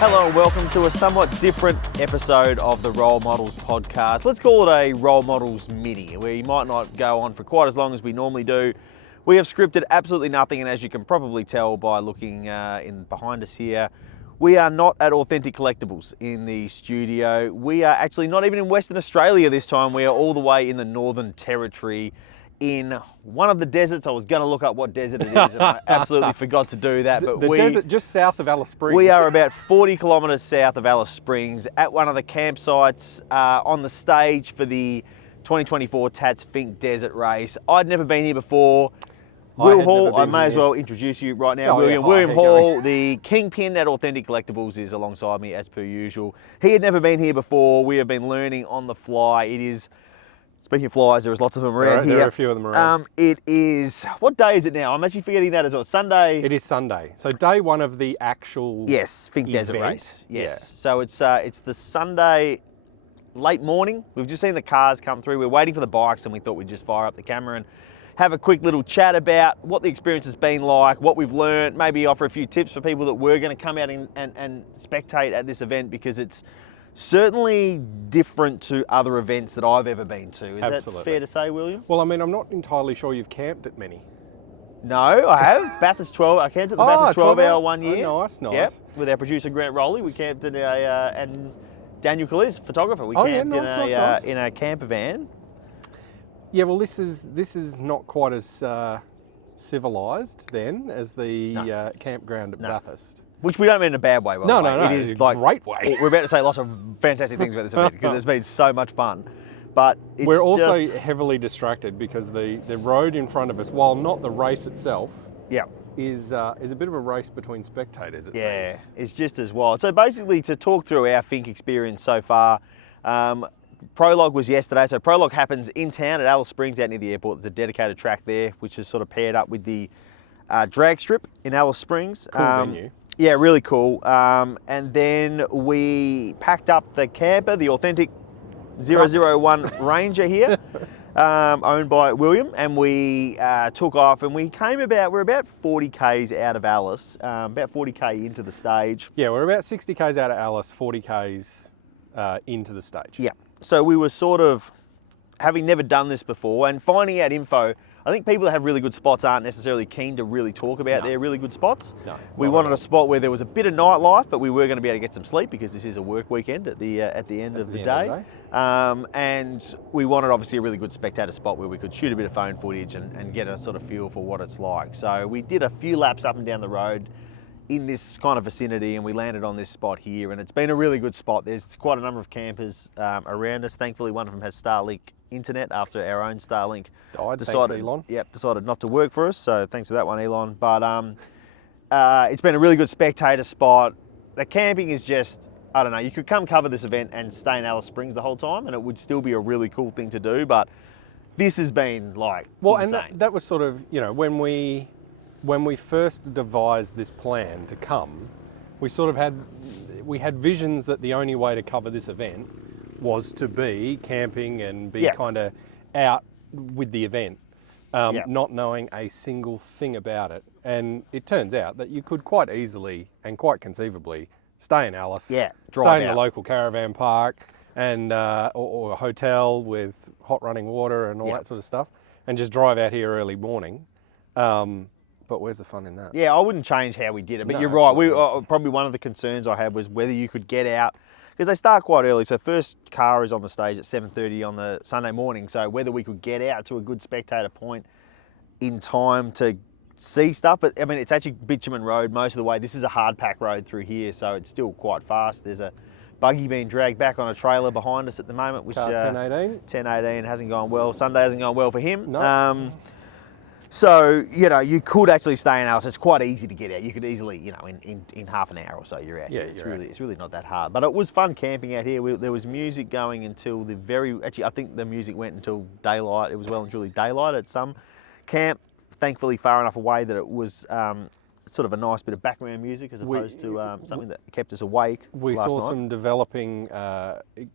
Hello and welcome to a somewhat different episode of the Role Models podcast. Let's call it a Role Models mini. We might not go on for quite as long as we normally do. We have scripted absolutely nothing, and as you can probably tell by looking in behind us here, we are not at Authentic Collectables in the studio. We are actually not even in Western Australia this time. We are all the way in the Northern Territory in one of the deserts. I was going to look up what desert it is, and I absolutely forgot to do that. But the desert just south of Alice Springs. We are about 40 kilometres south of Alice Springs at one of the campsites on the stage for the 2024 Tats Finke Desert Race. I'd never been here before. Will Hall, I may as well introduce you right now. William. Yeah. William Hall, the kingpin at Authentic Collectables, is alongside me as per usual. He had never been here before. We have been learning on the fly. It is, speaking of flies, there is lots of them around here. There are a few of them around. It is, what day is it now? I'm actually forgetting that as well. Sunday. It is Sunday. So day one of the actual Finke Desert event. Race. Yes. Yeah. So it's the Sunday late morning. We've just seen the cars come through. We're waiting for the bikes, and we thought we'd just fire up the camera and have a quick little chat about what the experience has been like, what we've learned, maybe offer a few tips for people that were going to come out and spectate at this event, because it's certainly different to other events that I've ever been to. Is that fair to say, William? Well, I mean, I'm not entirely sure you've camped at many. No, I have. Bathurst 12. I camped at the Bathurst 12 hour one year. Oh, nice. Yep, with our producer Grant Rowley. We camped in and Daniel Callis, photographer. We camped in a camper van. Yeah, well, this is not quite as civilised then as the campground at Bathurst. Which we don't mean in a bad way, by the way. No. It is like great way. We're about to say lots of fantastic things about this event because it's been so much fun. But it's we're also heavily distracted because the road in front of us, while not the race itself, is a bit of a race between spectators, it seems. Yeah, it's just as wild. So basically, to talk through our Finke experience so far, Prologue was yesterday. So Prologue happens in town at Alice Springs out near the airport. There's a dedicated track there, which is sort of paired up with the drag strip in Alice Springs. Cool venue. Yeah, really cool. And then we packed up the camper, the Authentic 001 Ranger here, owned by William, and we took off, and we're about 40 Ks out of Alice, about 40 K into the stage. Yeah, we're about 60 Ks out of Alice, 40 Ks into the stage. Yeah. So we were sort of, having never done this before and finding out info. I think people that have really good spots aren't necessarily keen to really talk about their really good spots. No, we wanted a spot where there was a bit of nightlife, but we were going to be able to get some sleep because this is a work weekend at the end of the day. And we wanted obviously a really good spectator spot where we could shoot a bit of phone footage and get a sort of feel for what it's like. So we did a few laps up and down the road in this kind of vicinity, and we landed on this spot here, and it's been a really good spot. There's quite a number of campers around us. Thankfully, one of them has Starlink internet after our own Starlink decided not to work for us. So thanks for that one, Elon. But it's been a really good spectator spot. The camping is just, I don't know, you could come cover this event and stay in Alice Springs the whole time, and it would still be a really cool thing to do. But this has been like insane. And that was sort of, you know, when we first devised this plan to come, we had visions that the only way to cover this event was to be camping and be kind of out with the event, not knowing a single thing about it. And it turns out that you could quite easily and quite conceivably stay in Alice, stay in the local caravan park and or a hotel with hot running water and all that sort of stuff, and just drive out here early morning. But where's the fun in that? Yeah, I wouldn't change how we did it, but you're right. Probably one of the concerns I had was whether you could get out, because they start quite early. So first car is on the stage at 7:30 on the Sunday morning. So whether we could get out to a good spectator point in time to see stuff. But I mean, it's actually bitumen road most of the way. This is a hard pack road through here, so it's still quite fast. There's a buggy being dragged back on a trailer behind us at the moment, which 10:18 hasn't gone well. Sunday hasn't gone well for him. No. So, you know, you could actually stay in Alice. It's quite easy to get out. You could easily, you know, in half an hour or so you're out. Yeah, it's really not that hard. But it was fun camping out here. There was music going until I think the music went until daylight. It was well and truly daylight at some camp. Thankfully far enough away that it was sort of a nice bit of background music as opposed to something that kept us awake. We last saw night. some developing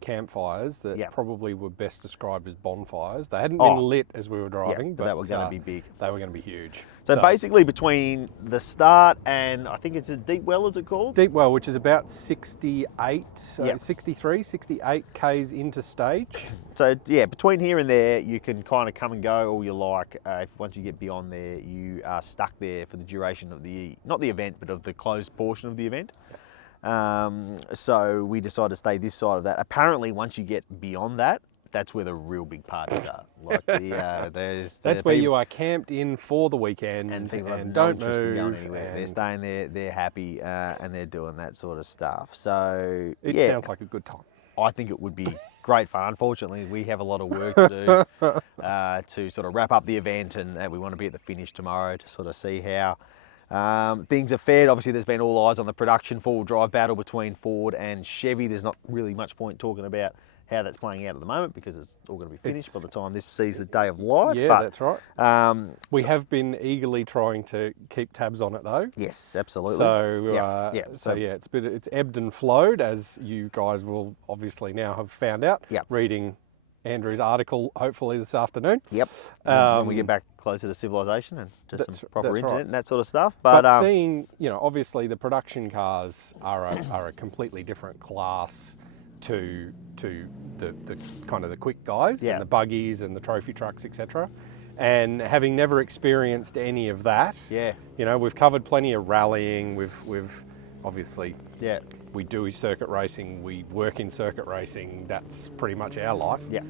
campfires that Yeah. probably were best described as bonfires. They hadn't been lit as we were driving, but they were going to be big. They were going to be huge. So basically between the start and I think it's a deep well, is it called? Deep well, which is about 68, Yep. 63, 68 Ks into stage. So yeah, between here and there, you can kind of come and go all you like. Once you get beyond there, you are stuck there for the duration of not the event, but of the closed portion of the event. So we decided to stay this side of that. Apparently, once you get beyond that, that's where the real big parties are. Like That's where you are camped in for the weekend and people have no don't interest in move. going anywhere. They're staying there, they're happy, and they're doing that sort of stuff. So It yeah, sounds like a good time. I think it would be great fun. Unfortunately, we have a lot of work to do to sort of wrap up the event, and we want to be at the finish tomorrow to sort of see how things are fared. Obviously, there's been all eyes on the production four-wheel drive battle between Ford and Chevy. There's not really much point talking about how that's playing out at the moment because it's all going to be finished by the time this sees the day of light. Yeah, but, that's right. We have been eagerly trying to keep tabs on it though. Yes, absolutely. So it's ebbed and flowed, as you guys will obviously now have found out. Yep. Reading Andrew's article hopefully this afternoon. Yep. When we get back closer to civilization and just some proper internet and that sort of stuff. But seeing, obviously the production cars are a completely different class to the kind of the quick guys and the buggies and the trophy trucks, etc. And having never experienced any of that, we've covered plenty of rallying. We've obviously we do circuit racing. We work in circuit racing. That's pretty much our life. Yeah.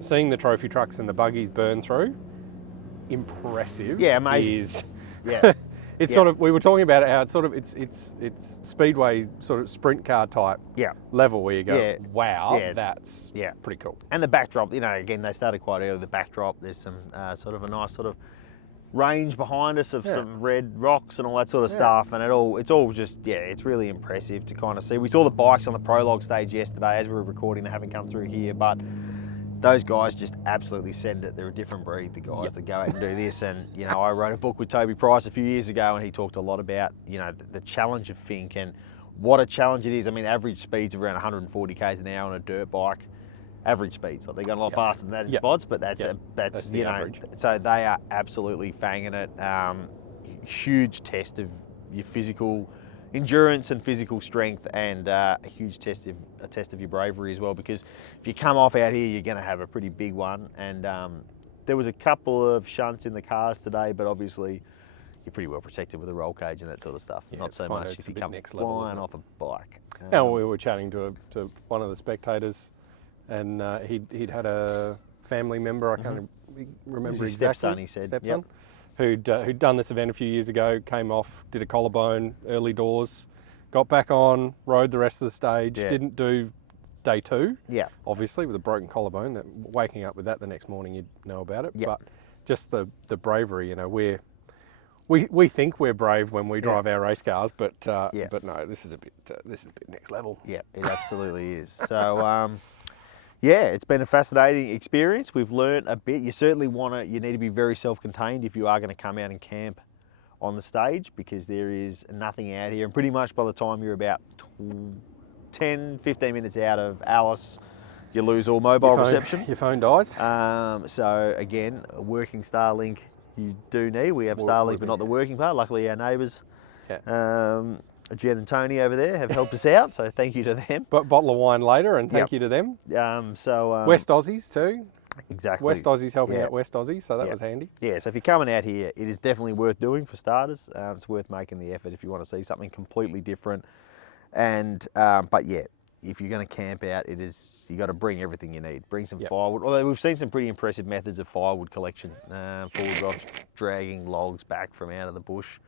Seeing the trophy trucks and the buggies burn through, impressive. Yeah, amazing. Is, yeah. It's sort of, we were talking about how it's speedway sort of sprint car type level where you go, wow, that's pretty cool. And the backdrop, again, they started quite early. The backdrop, there's some sort of a nice sort of range behind us of some red rocks and all that sort of stuff, and it's all just it's really impressive to kind of see. We saw the bikes on the prologue stage yesterday as we were recording. They haven't come through here, but those guys just absolutely send it. They're a different breed, the guys that go out and do this. And I wrote a book with Toby Price a few years ago, and he talked a lot about the challenge of Finke and what a challenge it is. I mean, average speeds of around 140 k's an hour on a dirt bike. Average speeds, like they're going a lot faster than that in spots, but that's the average. So they are absolutely fanging it. Huge test of your physical endurance and physical strength, and a huge test of your bravery as well, because if you come off out here, you're going to have a pretty big one. And there was a couple of shunts in the cars today, but obviously you're pretty well protected with a roll cage and that sort of stuff. Not so much if you come flying off a bike. We were chatting to one of the spectators, and he'd had a family member, I can't remember exactly. Stepson, he said. Stepson. Who'd done this event a few years ago, came off, did a collarbone, early doors, got back on, rode the rest of the stage, didn't do day two, obviously, with a broken collarbone. That, waking up with that the next morning, you'd know about it. But just the bravery, we think we're brave when we drive our race cars, but no, this is a bit next level. Yeah, it absolutely is. So. It's been a fascinating experience. We've learned a bit. You certainly you need to be very self-contained if you are going to come out and camp on the stage, because there is nothing out here. And pretty much by the time you're about 10, 15 minutes out of Alice, you lose all mobile reception. Your phone dies. So again, a working Starlink you do need. We have Starlink, but not the working part. Luckily our neighbours, Jen and Tony over there, have helped us out, so thank you to them. But bottle of wine later, and thank you to them. West Aussies too. Exactly. West Aussies helping out West Aussies, so that was handy. Yeah, so if you're coming out here, it is definitely worth doing for starters. It's worth making the effort if you want to see something completely different. And but if you're going to camp out, you got to bring everything you need. Bring some firewood. Although we've seen some pretty impressive methods of firewood collection. Forward drives dragging logs back from out of the bush.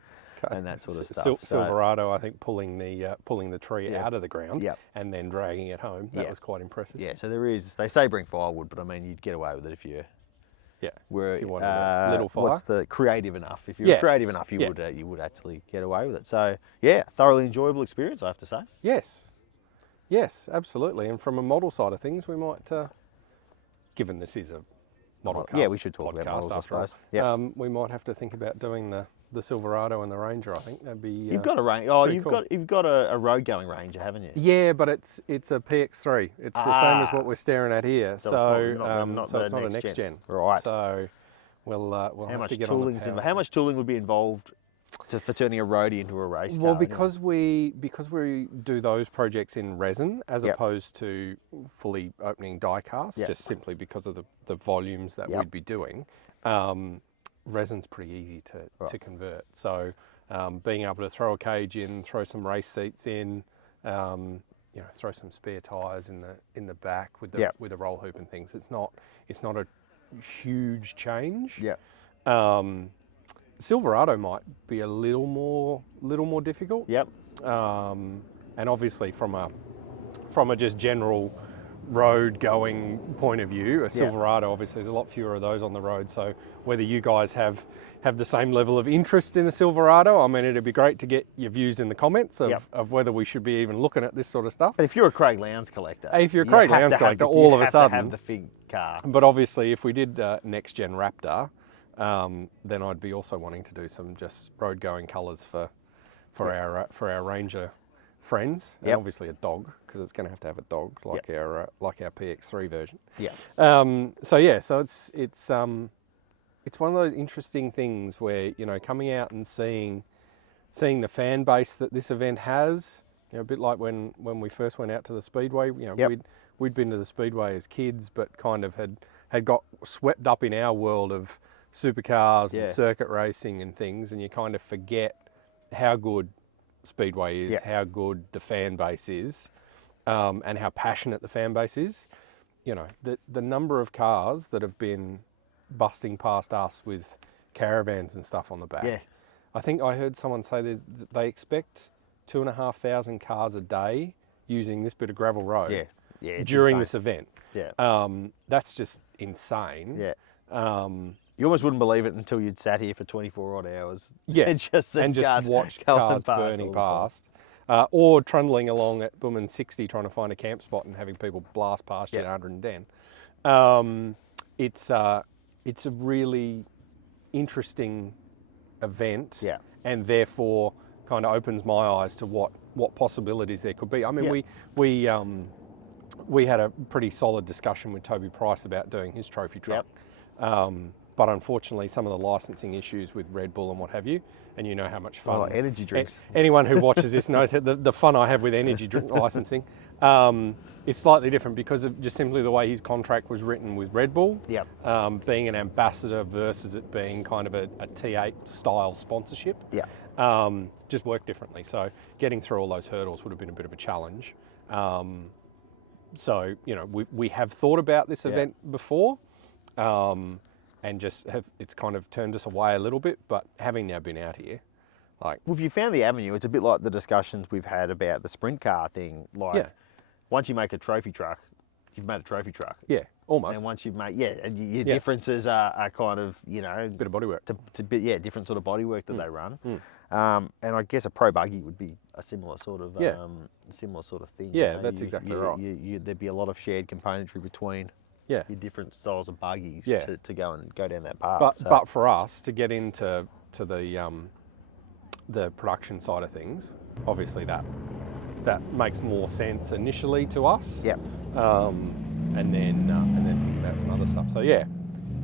And that sort of stuff. Silverado, I think, pulling the tree out of the ground and then dragging it home. That was quite impressive. Yeah, so there is. They say bring firewood, but I mean, you'd get away with it if you were if you wanted a little fire. What's the creative enough? If you're creative enough, you would actually get away with it. So thoroughly enjoyable experience, I have to say. Yes, absolutely. And from a model side of things, we might, given this is a model car, we should talk about models, I suppose. We might have to think about doing the the Silverado and the Ranger. I think that'd be. You've got a range. Oh, pretty cool. you've got a road going Ranger, haven't you? Yeah, but it's a PX3. It's the same as what we're staring at here. So it's not a next gen. Right. So we'll have to get on the power. How much tooling would be involved for turning a roadie into a race car? Well, because we do those projects in resin as opposed to fully opening die casts, just simply because of the volumes that we'd be doing. Resin's pretty easy to convert. So being able to throw a cage in, throw some race seats in, throw some spare tyres in the back with the roll hoop and things. It's not a huge change. Silverado might be a little more difficult. And obviously from a just general road going point of view, a Silverado, obviously there's a lot fewer of those on the road. So whether you guys have the same level of interest in a Silverado, I mean, it'd be great to get your views in the comments of whether we should be even looking at this sort of stuff. But if you're a Craig Lowndes collector, all of a sudden, have the Fig car. But obviously, if we did next gen Raptor, then I'd be also wanting to do some just road going colours for our Ranger friends, and obviously a dog, because it's going to have a dog like our PX3 version. So it's one of those interesting things where, coming out and seeing the fan base that this event has, a bit like when we first went out to the Speedway. We'd been to the Speedway as kids, but kind of had got swept up in our world of supercars and circuit racing and things, and you kind of forget how good Speedway is, how good the fan base is, and how passionate the fan base is. The number of cars that have been busting past us with caravans and stuff on the back. I think I heard someone say that they expect 2,500 cars a day using this bit of gravel road during this event. That's just insane. You almost wouldn't believe it until you'd sat here for 24 odd hours. And just watched cars burning past. Or trundling along at Booming 60 trying to find a camp spot and having people blast past you at 110. It's a really interesting event, and therefore kind of opens my eyes to what possibilities there could be. I mean, we had a pretty solid discussion with Toby Price about doing his trophy truck. But unfortunately, some of the licensing issues with Red Bull and what have you, and you know how much fun energy drinks. Anyone who watches this knows the fun I have with energy drink licensing. It's slightly different because of just simply the way his contract was written with Red Bull. Being an ambassador versus it being kind of a T8 style sponsorship. Just worked differently. So getting through all those hurdles would have been a bit of a challenge. So we have thought about this event before. And it's kind of turned us away a little bit, but having now been out here, well, if you found the avenue, it's a bit like the discussions we've had about the sprint car thing. Once you make a trophy truck, you've made a trophy truck. Almost. And once you've made, and your differences are kind of, a bit of bodywork. Different sort of bodywork that they run. And I guess a pro buggy would be a similar sort of thing. That's exactly right. There'd be a lot of shared componentry between your different styles of buggies to go down that path. But for us to get into the production side of things, obviously that makes more sense initially to us. And then think about some other stuff. So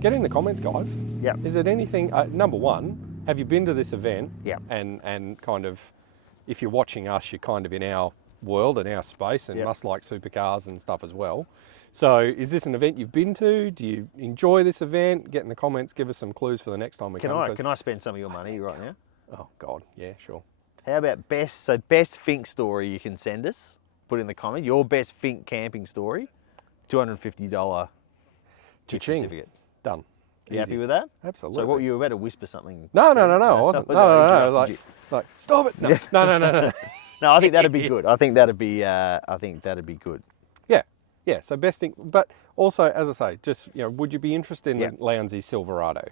get in the comments, guys. Is it anything? Number one, have you been to this event? And kind of, if you're watching us, you're kind of in our world and our space, and must like supercars and stuff as well. So is this an event you've been to? Do you enjoy this event? Get in the comments, give us some clues for the next time we come. Can I spend some of your money right now? Oh God, yeah, sure. How about best Fink story you can send us? Put in the comment, your best Fink camping story, $250 gift certificate. Done. You happy with that? Absolutely. So what, you were about to whisper something? No, I wasn't. No. Like, stop it. No. No, I think that'd be good. I think that'd be good. Yeah, so best thing, but also, as I say, just, would you be interested in Lowndes' Silverado?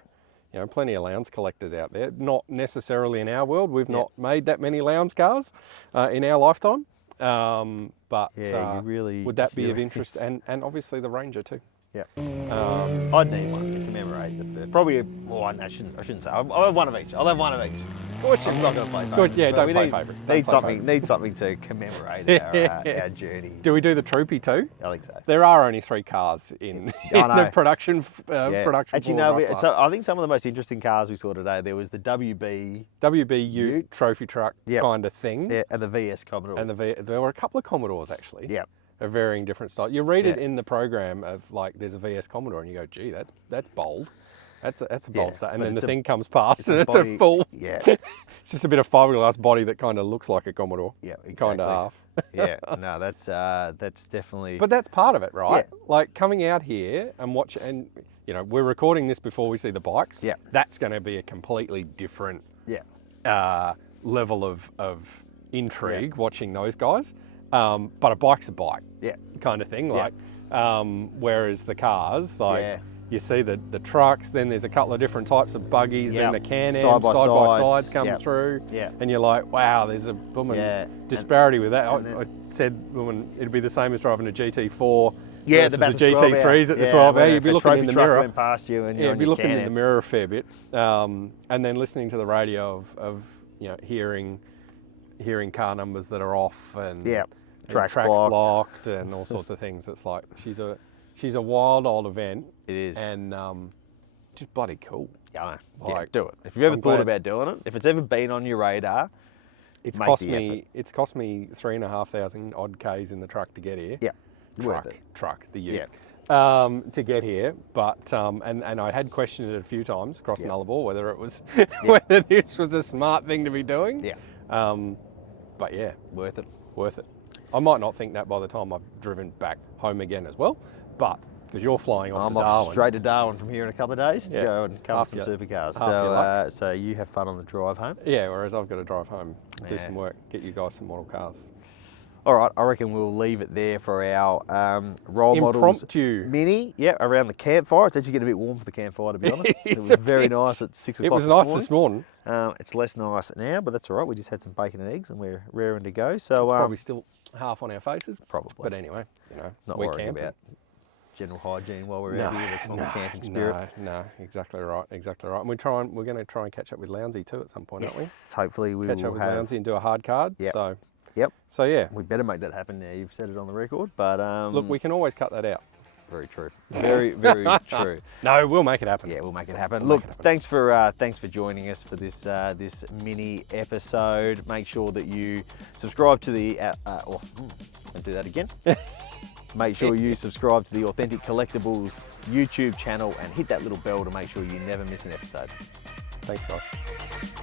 Plenty of Lowndes collectors out there, not necessarily in our world. We've not made that many Lowndes cars in our lifetime, but would that be of interest? And obviously the Ranger too. Yeah. I'd need one to commemorate the first. Probably, I shouldn't say. I'll have one of each. I'll have one of each. Of course, I'm not going to play favourites. Good, yeah, but don't we play need, favourites. Need something to commemorate our journey. Do we do the troopy too? I think so. There are only 3 cars in the production production. Actually, no. I think some of the most interesting cars we saw today. There was the WB Ute trophy truck kind of thing. Yeah, and the VS Commodore. And there were a couple of Commodores actually. Yeah. Of varying different styles. You read it in the program of like there's a VS Commodore and you go, gee, that's bold. That's a bold start. And then the thing comes past and it's a full. Yeah. It's just a bit of fiberglass body that kind of looks like a Commodore. Yeah, exactly. Kind of half. Yeah. No, that's definitely. But that's part of it, right? Yeah. Like coming out here and and you know, we're recording this before we see the bikes. Yeah. That's going to be a completely different level of intrigue watching those guys. But a bike's a bike, kind of thing. Like, whereas the cars, like you see the trucks, then there's a couple of different types of buggies, then the Can-Am side-by-sides come through, and you're like, wow, there's a disparity with that. I said, woman, it'd be the same as driving a GT4. Yeah, the GT3s at the 12 you'd be looking in the mirror. Went past you and you'd be looking in the mirror a fair bit, and then listening to the radio of you know hearing car numbers that are off and tracks blocked and all sorts of things. It's like she's a wild old event. It is, and just bloody cool. Yeah, I know. Like, do it if you've ever thought about doing it. If it's ever been on your radar, it's cost me 3,500 odd Ks in the truck to get here. Yeah, truck the Ute. To get here, but and I had questioned it a few times across Nullarbor whether it was whether this was a smart thing to be doing. Yeah. But yeah, worth it. Worth it. I might not think that by the time I've driven back home again as well, but because you're flying off to Darwin. I'm off straight to Darwin from here in a couple of days to go and cover some supercars. So you have fun on the drive home. Yeah, whereas I've got to drive home, do some work, get you guys some model cars. All right, I reckon we'll leave it there for our role models mini. Yeah, around the campfire. It's actually getting a bit warm for the campfire, to be honest. It was very nice at 6 o'clock. It was nice this morning. It's less nice now, but that's all right. We just had some bacon and eggs, and we're raring to go. So probably still half on our faces. Probably. But anyway, you know, not worrying about general hygiene while we're out here. That's not the camping spirit. No, exactly right. And we're going to try and catch up with Lounsey too at some point, aren't we? Yes, hopefully we catch will up with Lounsey and do a hard card. Yep. So yeah, we better make that happen now. You've said it on the record, but look, we can always cut that out. Very true. Very, very true. No, we'll make it happen. Yeah, we'll make it happen. Look, thanks for joining us for this this mini episode. Make sure that you subscribe to the. Let's do that again. Make sure you subscribe to the Authentic Collectables YouTube channel and hit that little bell to make sure you never miss an episode. Thanks, guys.